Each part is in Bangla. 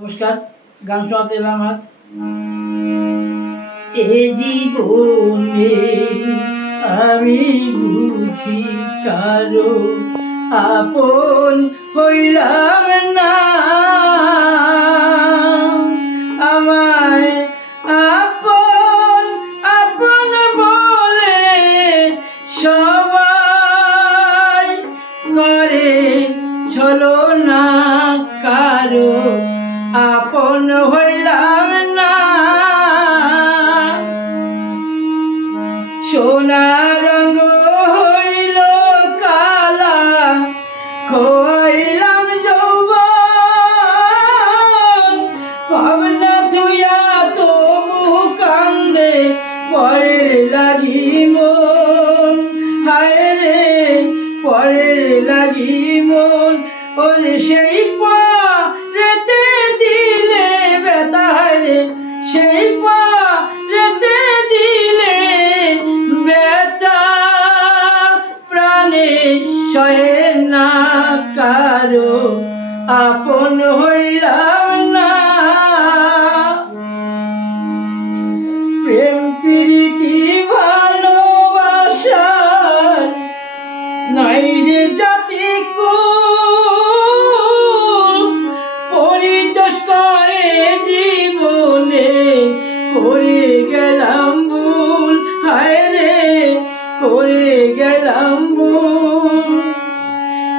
নমস্কার, গান শোনাতে এলাম আজ। এ জীবনে আমি বুঝি কারো আপন হইলাম না, আমায় আপন আপন বলে সবাই করে ছলনা, কারো আপন হইলাম না। সোনা রঙ হইল কালা, খোয়াইলাম যৌবন, ভাবনা থুইয়া তবু কান্দে পরের লাগি মন। হায় রে পরের লাগি মন, ওরে সেই পা রেতে দিলে ব্যথা রে, সেই পা রেতে দিলে ব্যথা প্রাণে সহে না, কারো আপন হইলাম না। প্রেম প্রীতি ভালোবাসার নাই রে জাতি জীবনে করে গেলাম ভুল। হায় রে করে গেলাম ভুল।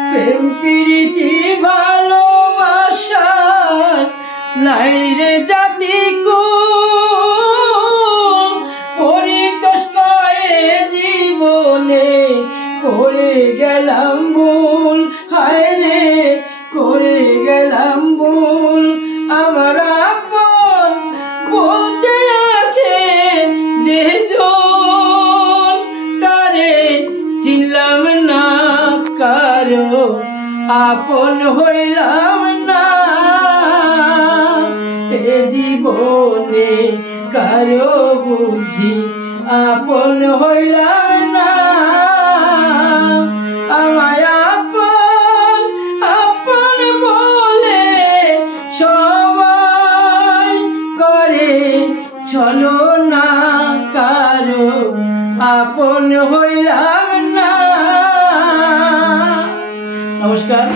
প্রেম প্রীতি ভালোবাসার নাই রে জাতি পরিতোষ জীবনে করে গেলাম ভুল। হায় রে করে গেলাম ভুল। আমার আপন বলতে আছে যেজন, তারে চিনলাম না, কারো আপন হইলাম না। এ জীবনে কারো বুঝি আপন হইলাম না, আমায় আপন আপন বলে সবাই করে ছলনা, কারো আপন হইলাম না। নমস্কার।